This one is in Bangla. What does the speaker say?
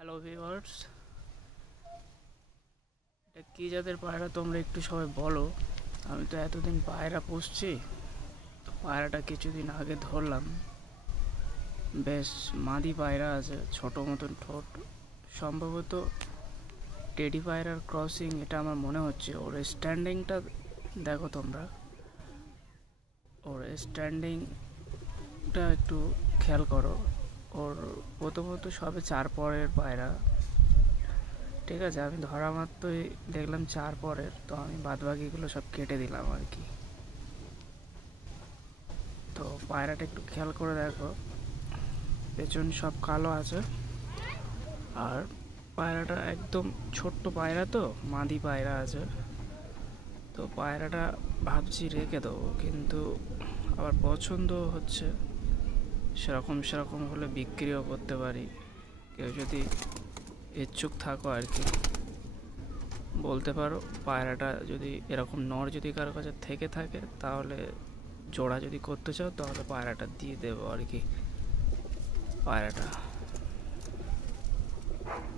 হ্যালো ভিউয়ার্স, এটা কী জাতের পায়রা তোমরা একটু সবাই বলো। আমি তো এতদিন পায়রা পুষছি, তো পায়রাটা কিছুদিন আগে ধরলাম। বেশ মাদি পায়রা আছে, ছোট মতন ঠোঁট, সম্ভবত টেডি পায়রার ক্রসিং এটা আমার মনে হচ্ছে। ওর স্ট্যান্ডিংটা দেখো তোমরা, ওর স্ট্যান্ডিংটা একটু খেয়াল করো। ওর প্রথমত সবে 4 পরের পায়রা, ঠিক আছে। আমি ধরা মাত্রই দেখলাম 4 পরের, তো আমি বাদবাকিগুলো সব কেটে দিলাম আর কি। তো পায়রাটা একটু খেয়াল করে দেখো, পেছন সব কালো আছে। আর পায়রাটা একদম ছোট্ট পায়রা, তো মাদি পায়রা আছে। তো পায়রাটা ভাবছি রেখে দেবো, কিন্তু আবার পছন্দ হচ্ছে। সেরকম সেরকম হলে বিক্রিও করতে পারি। কেউ যদি ইচ্ছুক থাকো আর কি, বলতে পারো। পায়রাটা যদি এরকম নর যদি কারো কাছে থেকে থাকে, তাহলে জোড়া যদি করতে চাও তাহলে পায়রাটা দিয়ে দেবো আর কি। পায়রাটা